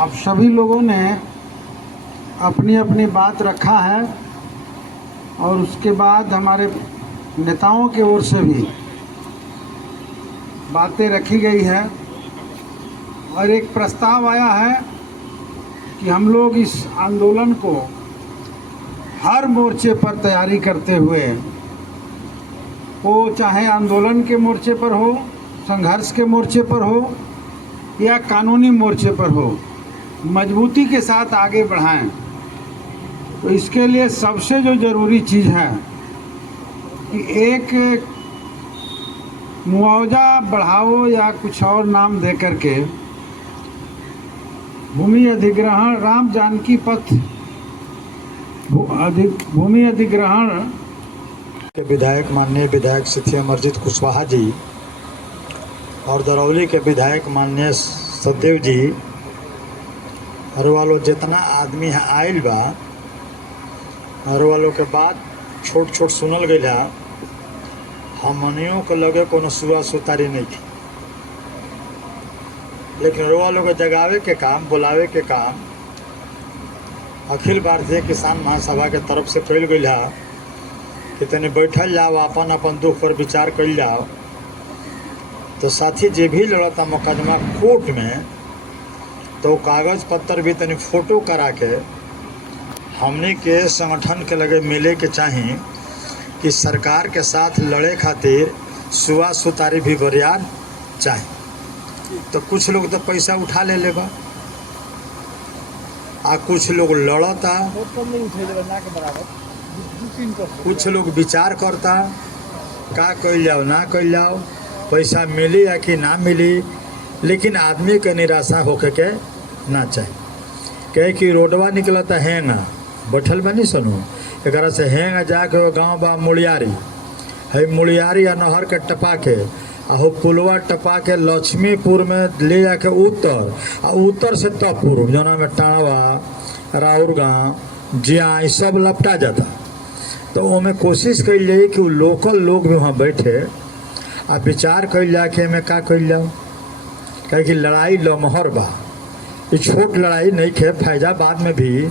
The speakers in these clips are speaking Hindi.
अब सभी लोगों ने अपनी अपनी बात रखा है और उसके बाद हमारे नेताओं की ओर से भी बातें रखी गई है और एक प्रस्ताव आया है कि हम लोग इस आंदोलन को हर मोर्चे पर तैयारी करते हुए, वो चाहे आंदोलन के मोर्चे पर हो, संघर्ष के मोर्चे पर हो या कानूनी मोर्चे पर हो, मजबूती के साथ आगे बढ़ाएं। तो इसके लिए सबसे जो ज़रूरी चीज़ है कि एक मुआवजा बढ़ाओ या कुछ और नाम दे करके भूमि अधिग्रहण, राम जानकी पथ भूमि अधिग्रहण के विधायक माननीय विधायक श्री अमरजीत कुशवाहा जी और दरौली के विधायक माननीय सतदेव जी और वालों जितना आदमी है आयल बा और वालों के बाद छोट छोट सुनल गया हमनियों को लगे कोनो सुआ सुतारी नहीं थी, लेकिन वालों को जगावे के काम, बुलावे के काम अखिल भारतीय किसान महासभा के तरफ से कल गया कि तनी बैठल जाओ, अपन अपन दुख पर विचार कल जाओ। तो साथी जे भी लड़ता मुकदमा कोर्ट में तो कागज पत्तर भी तनी फोटो करा के हमने के संगठन के लगे मिले के चाहिए कि सरकार के साथ लड़े खातिर सुआ सुतारी भी बरियार चाहिए। तो कुछ लोग तो पैसा उठा ले लेबा आ कुछ लोग लड़ता, कुछ लोग विचार करता का कल जाओ ना कल जाओ, पैसा मिली या कि ना मिली, लेकिन आदमी के निराशा होके के ना चाहिए। कहे कि रोडवा निकलता हैंगा बैठल बनी सुनू एक से हैंगा जाके वो गाँव बा मुड़ियारी है, मुड़ियारी या नहर के टपा के हो पुलवा टपा के लक्ष्मीपुर में ले जाके उत्तर से तपुर जना में टावा राउर गाँव जिया ये सब लपटा जाता। तो उनमें कोशिश कल जाए कि लोकल लोग भी वहाँ बैठे आ विचार कल जाए कि हमें का कल जाओ। कहे कि लड़ाई लमहर बा, ये छोट लड़ाई नहीं खे, फैजाबाद में भी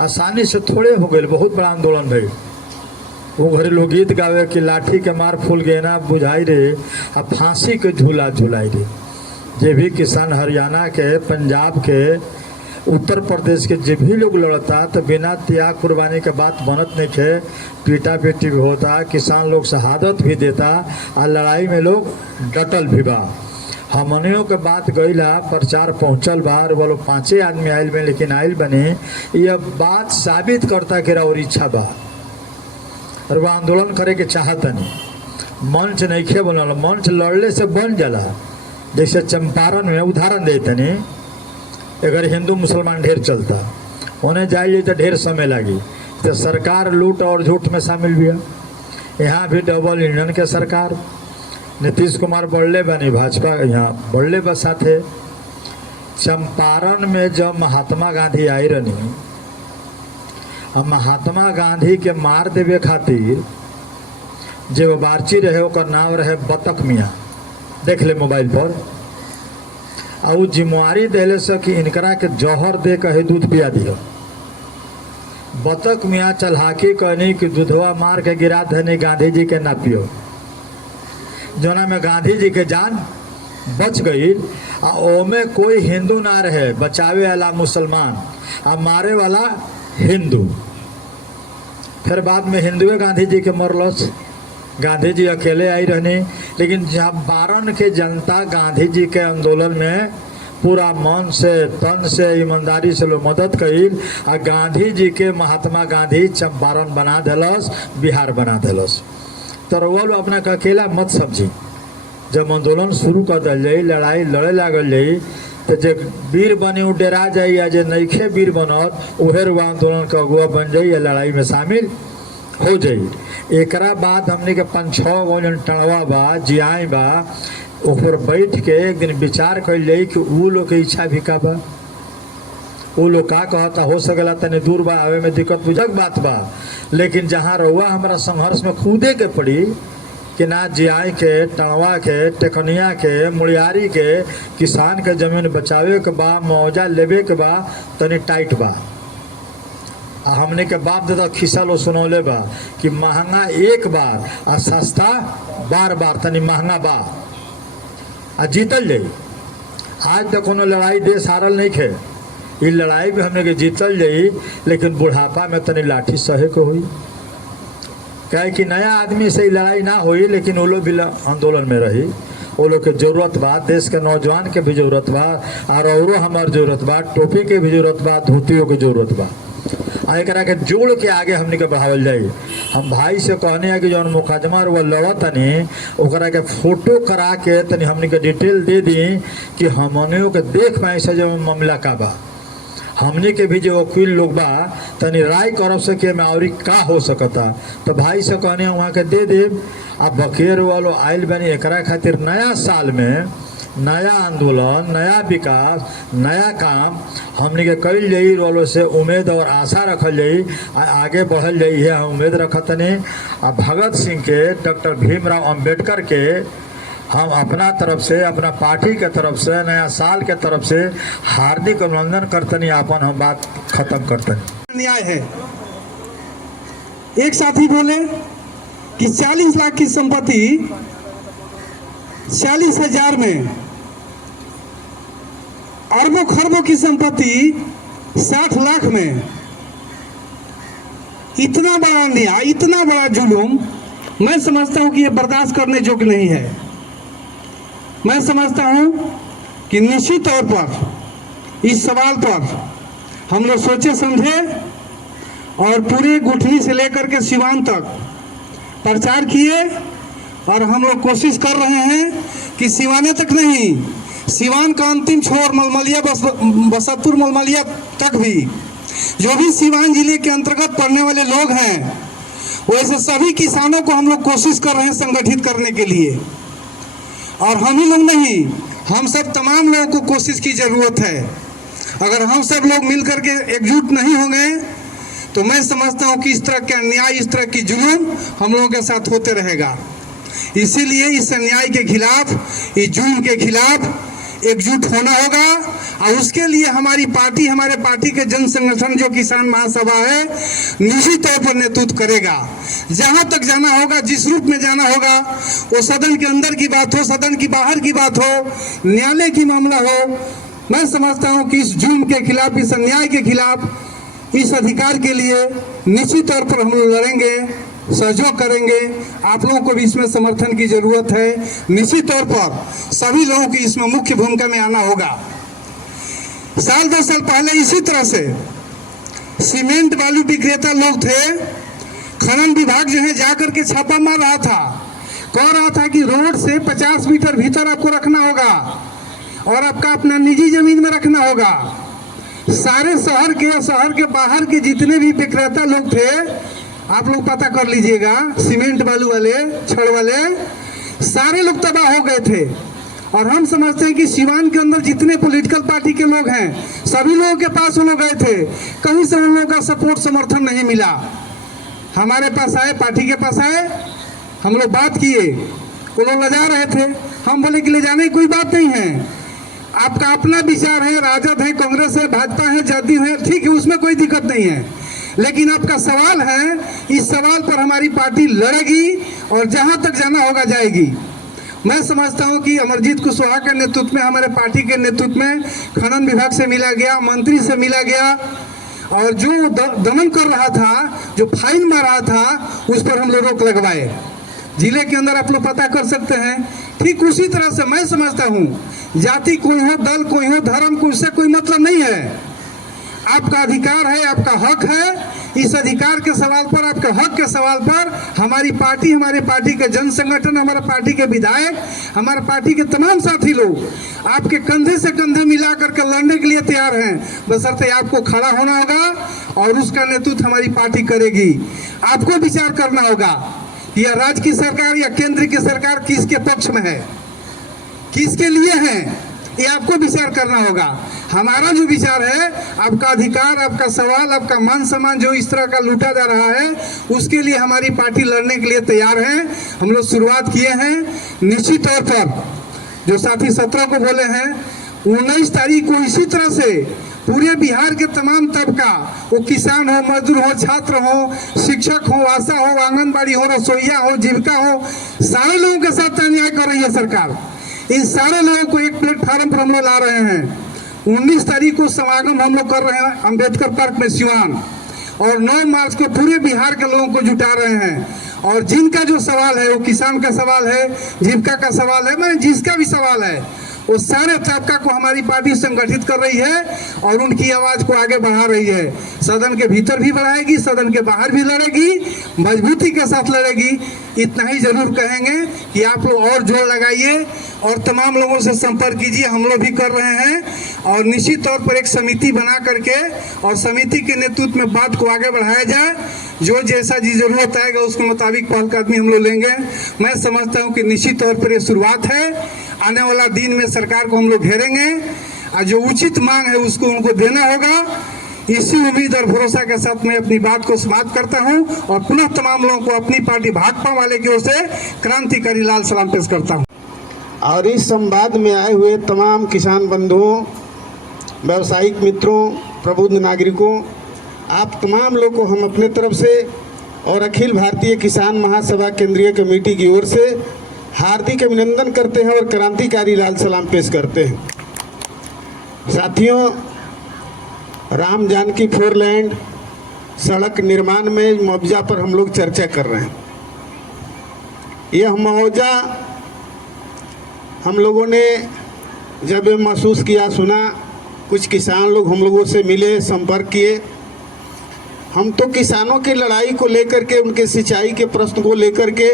आसानी से थोड़े हो गए, बहुत बड़ा आंदोलन भाई। वो घरे लोग गीत गावे कि लाठी के मार फूल गए ना बुझाई रे, आ फांसी के झूला झुलाई रे। जे भी किसान हरियाणा के, पंजाब के, उत्तर प्रदेश के जे भी लोग लड़ता तो बिना त्याग कुर्बानी के बात बनत नहीं थे। पीटा पीटी भी होता, किसान लोग शहादत भी देता आ लड़ाई में लोग डटल भी बा। हमनियों के बात गईला प्रचार पहुँचल बार बोलो 5 आदमी आयल में, लेकिन आयल बने यह बात साबित करता कि और इच्छा बा और वह आंदोलन करे के चाहता नहीं। मंच नहीं खे बनल, मंच लड़ले से बन जाला। जैसे चंपारण में उदाहरण देते नहीं, अगर हिंदू मुसलमान ढेर चलता उन्हें जाइए तो ढेर समय लगी, तो सरकार लूट और झूठ में शामिल भी है। यहाँ भी डबल इंजन के सरकार, नीतीश कुमार बढ़ले बनी भाजपा यहाँ बढ़ले बस साथे। चंपारण में जब महात्मा गांधी आई रही, अब महात्मा गांधी के मार देवे खातिर जो बारची रहे ओकर नाम रहे बतक मियाँ, देख ले मोबाइल पर। आ वो जिम्मेवारी दिले से कि इनकरा के जौहर दे कहे दूध पिया दियो। बतक मियाँ चलहाकी कहनी कि दूधवा मार के गिरा देनी गांधी जी के ना पियो, जोना में गांधी जी के जान बच गई। आ ओमे कोई हिंदू ना रहे, बचावे वाला मुसलमान आ मारे वाला हिंदू। फिर बाद में हिंदुए गांधी जी के मरलस, गांधी जी अकेले आई रहनी। लेकिन जब बारन के जनता गांधी जी के आंदोलन में पूरा मन से, तन से, ईमानदारी से लोग मदद कईल आ गांधी जी के महात्मा गांधी चंपारण बना दिलस, बिहार बना दिलस। तो रउआ लोग अपना के अकेला मत समझी। जब आंदोलन शुरू कर दिल जाई, लड़ाई लड़े लागल जाई, तो जे वीर बनी उ डेरा जाई, या जे नईखे वीर बनत उहे रुआ आंदोलन का अगुआ बन जाई या लड़ाई में शामिल हो जाई। एकरा बाद हमने के 5-6 गो जन टणवा बा, जियाई बा, ऊपर बैठ के एक दिन विचार कल जाई कि उ लोग के इच्छा भी का बा, वो लोग का कहता। हो सकला तनी दूर बा, आवे में दिक्कत बुझक बात बा, लेकिन जहाँ रउआ हमारा संघर्ष में कूदे के पड़ी कि ना जियाई के, टणवा के, टेकनिया के, मुड़ियारी के किसान के जमीन बचावे के बा, मुआवजा लेवे के बा, तनी टाइट बा। आ हमने के बाप दादा खिस्सा लो सुनौले बा कि महंगा एक बार आ सस्ता बार बार, तनी महंगा बा आ जीतल जाई। आज तक कोनो लड़ाई देश हारल नहीं खे, ये लड़ाई भी हमने के जीतल जाई, लेकिन बुढ़ापा में तनी लाठी सहे को हुई। कहे कि नया आदमी से लड़ाई ना हुई, लेकिन वो लोग भी आंदोलन में रही। वो लोग के जरूरत बा, देश के नौजवान के भी जरूरत बा, और हमार जरूरत बा, टोपी के भी जरूरत बा, धोतियों के जरूरत बा। आ एकरा के जोड़ के आगे हमने के बढ़ावल जाई। हम भाई से कहने हैं कि जौन मुकदमा वो लड़ा तनी ओकरा के फोटो करा के तनी हमने के डिटेल दे दी कि हमने के देख पाए से जो मामला का बा। हमने के भी जो वकील लोग बा तनी राय करब से कि में और का हो सकता, तो भाई से कहने वहाँ के दे दे। अब बकेर वालों आयल बनी एकरा खातिर नया साल में नया आंदोलन, नया विकास, नया काम हमने के कल जाई वालों से उम्मीद और आशा रखल जाई, आगे बढ़ल जाई है हम उम्मीद रखतनी। आ भगत सिंह के, डॉक्टर भीमराव अंबेडकर के हम अपना तरफ से, अपना पार्टी के तरफ से, नया साल के तरफ से हार्दिक अभिनंदन करतनी। अपन हम बात खत्म करतनी। न्याय है। एक साथी बोले कि 40 लाख की संपत्ति 40,000 में, अरबों खरबों की संपत्ति 60 लाख में, इतना बड़ा न्याय, इतना बड़ा जुलूम मैं समझता हूं कि यह बर्दाश्त करने योग्य नहीं है। मैं समझता हूं कि निश्चित तौर पर इस सवाल पर हम लोग सोचे समझे और पूरे गुठली से लेकर के सिवान तक प्रचार किए, और हम लोग कोशिश कर रहे हैं कि सिवाने तक नहीं, सिवान का अंतिम छोर मलमलिया, बसतपुर मलमलिया तक भी जो भी सिवान जिले के अंतर्गत पड़ने वाले लोग हैं, वैसे सभी किसानों को हम लोग कोशिश कर रहे हैं संगठित करने के लिए। और हम ही लोग नहीं, हम सब तमाम लोगों को कोशिश की जरूरत है। अगर हम सब लोग मिलकर के एकजुट नहीं होंगे तो मैं समझता हूं कि इस तरह का अन्याय, इस तरह की जुल्म हम लोगों के साथ होते रहेगा। इसीलिए इस अन्याय के खिलाफ, इस जुल्म के खिलाफ एकजुट होना होगा, और उसके लिए हमारी पार्टी, हमारे पार्टी के जन संगठन जो किसान महासभा है, निश्चित तौर पर नेतृत्व करेगा। जहां तक जाना होगा, जिस रूप में जाना होगा, वो सदन के अंदर की बात हो, सदन की बाहर की बात हो, न्यायालय की मामला हो, मैं समझता हूं कि इस जुल्म के खिलाफ, इस अन्याय के खिलाफ, इस अधिकार के लिए निश्चित तौर पर हम लोग लड़ेंगे, सहयोग करेंगे। आप लोगों को भी इसमें समर्थन की जरूरत है। निश्चित तौर पर सभी लोगों की इसमें मुख्य भूमिका में आना होगा। साल 2 साल पहले इसी तरह से सीमेंट बालू विक्रेता लोग थे, खनन विभाग जो है जाकर के छापा मार रहा था, कह रहा था कि रोड से 50 मीटर भीतर आपको रखना होगा और आपका अपना निजी जमीन में रखना होगा। सारे शहर के बाहर के जितने भी विक्रेता लोग थे, आप लोग पता कर लीजिएगा, सीमेंट बालू वाले, छड़ वाले, सारे लोग तबाह हो गए थे। और हम समझते हैं कि सिवान के अंदर जितने पॉलिटिकल पार्टी के लोग हैं, सभी लोगों के पास वो लोग गए थे, कहीं से उन लोगों का सपोर्ट, समर्थन नहीं मिला। हमारे पास आए, पार्टी के पास आए, हम लोग बात किए, वो लोग लजा रहे थे। हम बोले कि ले जाने की कोई बात नहीं है, आपका अपना विचार है, राजद है, कांग्रेस है, भाजपा है, जदयू है, ठीक है, उसमें कोई दिक्कत नहीं है, लेकिन आपका सवाल है, इस सवाल पर हमारी पार्टी लड़ेगी और जहां तक जाना होगा जाएगी। मैं समझता हूं कि अमरजीत कुशवाहा के नेतृत्व में, हमारे पार्टी के नेतृत्व में खनन विभाग से मिला गया, मंत्री से मिला गया, और जो दमन कर रहा था, जो फाइन मार रहा था, उस पर हम लोग रोक लगवाए। जिले के अंदर आप लोग पता कर सकते हैं। ठीक उसी तरह से मैं समझता हूं, जाति कोई हो, दल कोई हो, धर्म को, उससे कोई मतलब नहीं है। आपका अधिकार है, आपका हक है। इस अधिकार के सवाल पर, आपके हक के सवाल पर हमारी पार्टी, हमारे पार्टी के जन संगठन, हमारे पार्टी के विधायक, हमारे पार्टी के तमाम साथी लोग आपके कंधे से कंधे मिला करके लड़ने के लिए तैयार हैं, बशर्ते आपको खड़ा होना होगा और उसका नेतृत्व हमारी पार्टी करेगी। आपको विचार करना होगा कि यह राज्य की सरकार या केंद्र की सरकार किसके पक्ष में है, किसके लिए है। ये आपको विचार करना होगा। हमारा जो विचार है, आपका अधिकार, आपका सवाल, आपका मान सम्मान जो इस तरह का लूटा जा रहा है, उसके लिए हमारी पार्टी लड़ने के लिए तैयार है। हम लोग शुरुआत किए हैं। निश्चित तौर पर जो साथी 17 को बोले हैं, 19 तारीख को इसी तरह से पूरे बिहार के तमाम तबका, वो किसान हो, मजदूर हो, छात्र हो, शिक्षक हो, आशा हो, आंगनबाड़ी हो, रसोईया हो, जीविका हो, सारे लोगों के साथ अन्याय कर रही है सरकार। इन सारे लोगों को एक प्लेटफार्म पर हम लोग ला रहे हैं। 19 तारीख को समागम हम लोग कर रहे हैं अंबेडकर पार्क में सिवान, और 9 मार्च को पूरे बिहार के लोगों को जुटा रहे हैं। और जिनका जो सवाल है, वो किसान का सवाल है, जीविका का सवाल है, मैंने जिसका भी सवाल है, वो सारे तबका को हमारी पार्टी संगठित कर रही है और उनकी आवाज को आगे बढ़ा रही है। सदन के भीतर भी बढ़ाएगी, सदन के बाहर भी लड़ेगी, मजबूती के साथ लड़ेगी। इतना ही जरूर कहेंगे कि आप लोग और जोर लगाइए और तमाम लोगों से संपर्क कीजिए। हम लोग भी कर रहे हैं और निश्चित तौर पर एक समिति बना करके और समिति के नेतृत्व में बात को आगे बढ़ाया जाए। जो जैसा जी जरूरत आएगा उसके मुताबिक पहलकदमी हम लोग लेंगे। मैं समझता हूँ कि निश्चित तौर पर ये शुरुआत है। आने वाला दिन में सरकार को हम लोग घेरेंगे और जो उचित मांग है उसको उनको देना होगा। इसी उम्मीद और भरोसा के साथ मैं अपनी बात को समाप्त करता हूं और पुनः तमाम लोगों को अपनी पार्टी भाकपा वाले की ओर से क्रांतिकारी लाल सलाम पेश करता हूं। और इस संवाद में आए हुए तमाम किसान बंधुओं, व्यावसायिक मित्रों, प्रबुद्ध नागरिकों, आप तमाम लोग को हम अपने तरफ से और अखिल भारतीय किसान महासभा केंद्रीय कमेटी की ओर से हार्दिक अभिनंदन करते हैं और क्रांतिकारी लाल सलाम पेश करते हैं। साथियों, राम जानकी 4 लेन सड़क निर्माण में मुआवजा पर हम लोग चर्चा कर रहे हैं। यह मुआवजा हम लोगों ने जब महसूस किया, सुना, कुछ किसान लोग हम लोगों से मिले, संपर्क किए। हम तो किसानों की लड़ाई को लेकर के, उनके सिंचाई के प्रश्न को लेकर के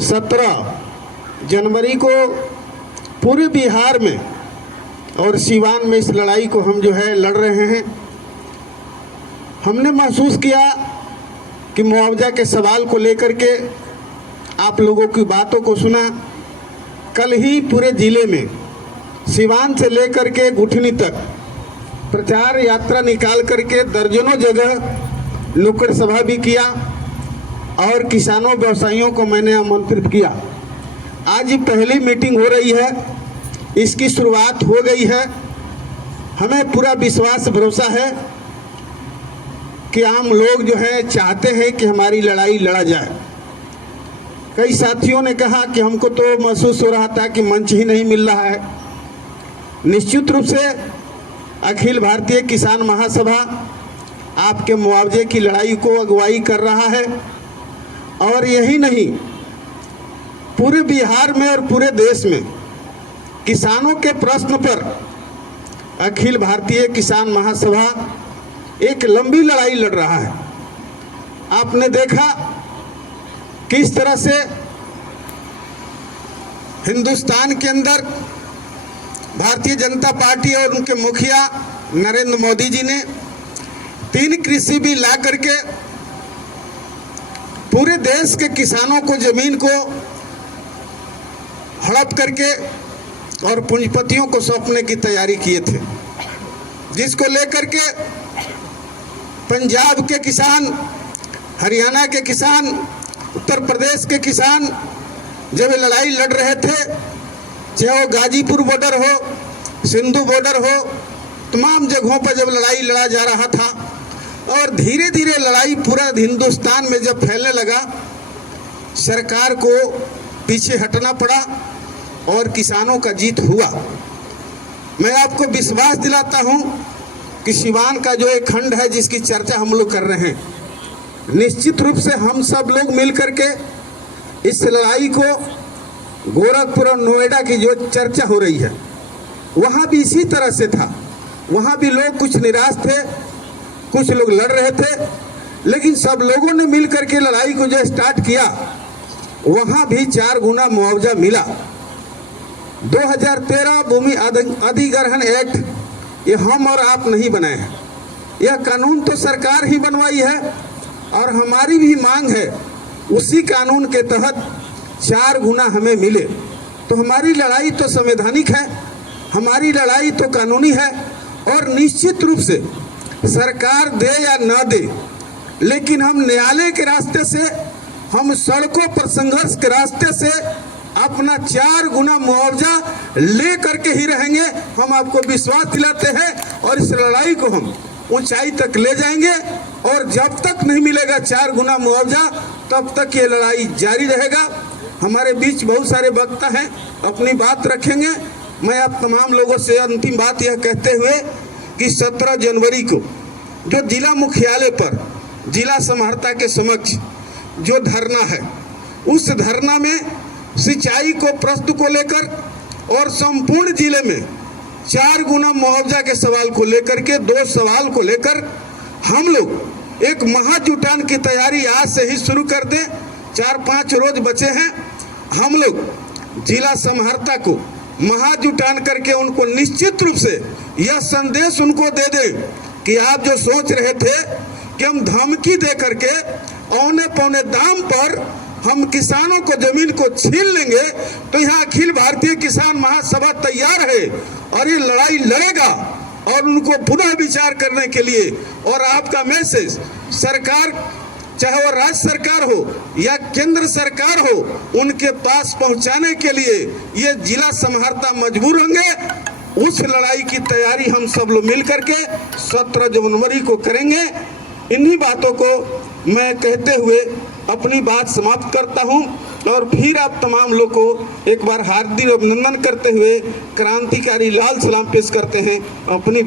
17 जनवरी को पूरे बिहार में और सिवान में इस लड़ाई को हम जो है लड़ रहे हैं। हमने महसूस किया कि मुआवजा के सवाल को लेकर के आप लोगों की बातों को सुना। कल ही पूरे जिले में सिवान से लेकर के गुठनी तक प्रचार यात्रा निकाल करके दर्जनों जगह नुक्कड़ सभा भी किया और किसानों व्यवसायियों को मैंने आमंत्रित किया। आज पहली मीटिंग हो रही है, इसकी शुरुआत हो गई है। हमें पूरा विश्वास भरोसा है कि आम लोग जो है चाहते हैं कि हमारी लड़ाई लड़ा जाए। कई साथियों ने कहा कि हमको तो महसूस हो रहा था कि मंच ही नहीं मिल रहा है। निश्चित रूप से अखिल भारतीय किसान महासभा आपके मुआवजे की लड़ाई को अगुवाई कर रहा है और यही नहीं, पूरे बिहार में और पूरे देश में किसानों के प्रश्न पर अखिल भारतीय किसान महासभा एक लंबी लड़ाई लड़ रहा है। आपने देखा किस तरह से हिंदुस्तान के अंदर भारतीय जनता पार्टी और उनके मुखिया नरेंद्र मोदी जी ने 3 कृषि बिल ला करके पूरे देश के किसानों को जमीन को हड़प करके और पूंजीपतियों को सौंपने की तैयारी किए थे, जिसको लेकर के पंजाब के किसान, हरियाणा के किसान, उत्तर प्रदेश के किसान जब लड़ाई लड़ रहे थे, चाहे वो गाजीपुर बॉर्डर हो, सिंधु बॉर्डर हो, तमाम जगहों पर जब लड़ाई लड़ा जा रहा था और धीरे धीरे लड़ाई पूरा हिंदुस्तान में जब फैलने लगा, सरकार को पीछे हटना पड़ा और किसानों का जीत हुआ। मैं आपको विश्वास दिलाता हूं कि सिवान का जो एक खंड है जिसकी चर्चा हम लोग कर रहे हैं, निश्चित रूप से हम सब लोग मिलकर के इस लड़ाई को, गोरखपुर और नोएडा की जो चर्चा हो रही है वहाँ भी इसी तरह से था। वहाँ भी लोग कुछ निराश थे, कुछ लोग लड़ रहे थे, लेकिन सब लोगों ने मिल करके लड़ाई को जो स्टार्ट किया, वहाँ भी 4 गुना मुआवजा मिला। 2013 भूमि अधिग्रहण एक्ट ये हम और आप नहीं बनाए हैं, यह कानून तो सरकार ही बनवाई है और हमारी भी मांग है उसी कानून के तहत 4 गुना हमें मिले। तो हमारी लड़ाई तो संवैधानिक है, हमारी लड़ाई तो कानूनी है और निश्चित रूप से सरकार दे या ना दे, लेकिन हम न्यायालय के रास्ते से, हम सड़कों पर संघर्ष के रास्ते से अपना 4 गुना मुआवजा ले करके ही रहेंगे। हम आपको विश्वास दिलाते हैं और इस लड़ाई को हम ऊंचाई तक ले जाएंगे और जब तक नहीं मिलेगा 4 गुना मुआवजा तब तक ये लड़ाई जारी रहेगा। हमारे बीच बहुत सारे वक्ता हैं, अपनी बात रखेंगे। मैं आप तमाम लोगों से अंतिम बात यह कहते हुए कि 17 जनवरी को जो जिला मुख्यालय पर जिला समाहर्ता के समक्ष जो धरना है, उस धरना में सिंचाई को प्रश्न को लेकर और संपूर्ण जिले में 4 गुना मुआवजा के सवाल को लेकर के 2 सवाल को लेकर हम लोग एक महाजुटान की तैयारी आज से ही शुरू कर दें। 4-5 रोज बचे हैं। हम लोग जिला समाहर्ता को महाजुटान करके उनको निश्चित रूप से यह संदेश उनको दे दें कि आप जो सोच रहे थे कि हम धमकी दे करके औने पौने दाम पर हम किसानों को जमीन को छीन लेंगे, तो यहाँ अखिल भारतीय किसान महासभा तैयार है और ये लड़ाई लड़ेगा और उनको पुनः विचार करने के लिए। और आपका मैसेज सरकार, चाहे वो राज्य सरकार हो या केंद्र सरकार हो, उनके पास पहुंचाने के लिए ये जिला समाहर्ता मजबूर होंगे। उस लड़ाई की तैयारी हम सब लोग मिल करके 17 जनवरी को करेंगे। इन्हीं बातों को मैं कहते हुए अपनी बात समाप्त करता हूं और फिर आप तमाम लोग को एक बार हार्दिक अभिनंदन करते हुए क्रांतिकारी लाल सलाम पेश करते हैं। अपनी